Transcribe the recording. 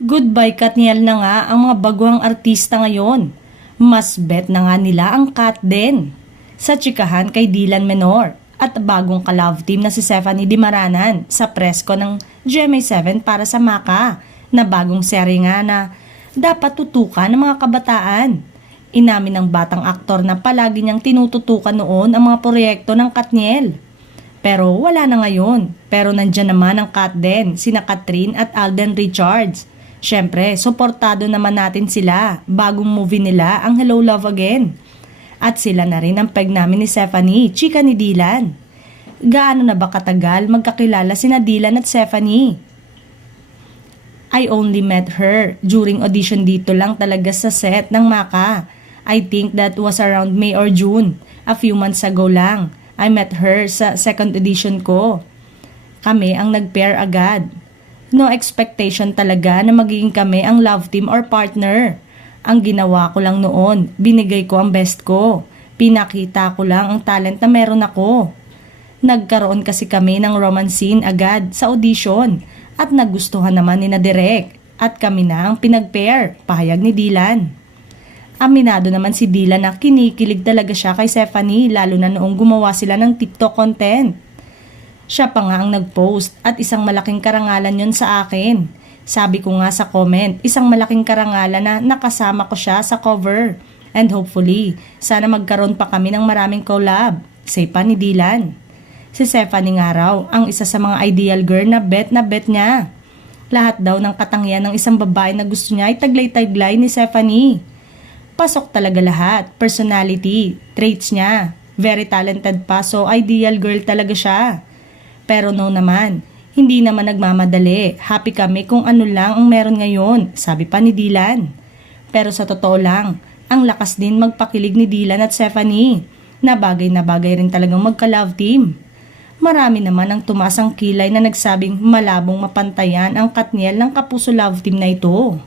Goodbye Katniel na nga ang mga baguang artista ngayon. Mas bet na nga nila ang Kat din. Sa tsikahan kay Dylan Menor at bagong ka-love team na si Stephanie Di Maranan sa presko ng GMA7 para sa Maka na bagong serye nga na dapat tutukan ng mga kabataan. Inamin ng batang aktor na palagi niyang tinututukan noon ang mga proyekto ng Katniel. Pero wala na ngayon. Pero nandyan naman ang Kat din, sina Catherine at Alden Richards. Siyempre, suportado naman natin sila. Bagong movie nila ang Hello Love Again. At sila na rin ang peg namin ni Stephanie, chika ni Dylan. Gaano na ba katagal magkakilala sina Dylan at Stephanie? I only met her during audition dito lang talaga sa set ng Maka. I think that was around May or June. A few months ago lang. I met her sa second audition ko. Kami ang nag-pair agad. No expectation talaga na magiging kami ang love team or partner. Ang ginawa ko lang noon, binigay ko ang best ko. Pinakita ko lang ang talent na meron ako. Nagkaroon kasi kami ng romance scene agad sa audition at nagustuhan naman ni na Direk at kami na ang pinag-pair, pahayag ni Dylan. Aminado naman si Dylan na kinikilig talaga siya kay Stephanie lalo na noong gumawa sila ng TikTok content. Siya pa nga ang nag-post at isang malaking karangalan yon sa akin. Sabi ko nga sa comment, isang malaking karangalan na nakasama ko siya sa cover. And hopefully, sana magkaroon pa kami ng maraming collab, say pa ni Dylan. Si Stephanie nga raw ang isa sa mga ideal girl na bet niya. Lahat daw ng katangian ng isang babae na gusto niya ay taglay-taglay ni Stephanie. Pasok talaga lahat, personality, traits niya. Very talented pa, so ideal girl talaga siya. Pero no naman, hindi naman nagmamadali. Happy kami kung ano lang ang meron ngayon, sabi pa ni Dylan. Pero sa totoo lang, ang lakas din magpakilig ni Dylan at Stephanie. Na bagay rin talagang magka-love team. Marami naman ang tumasang kilay na nagsabing malabong mapantayan ang Katniel ng Kapuso love team na ito.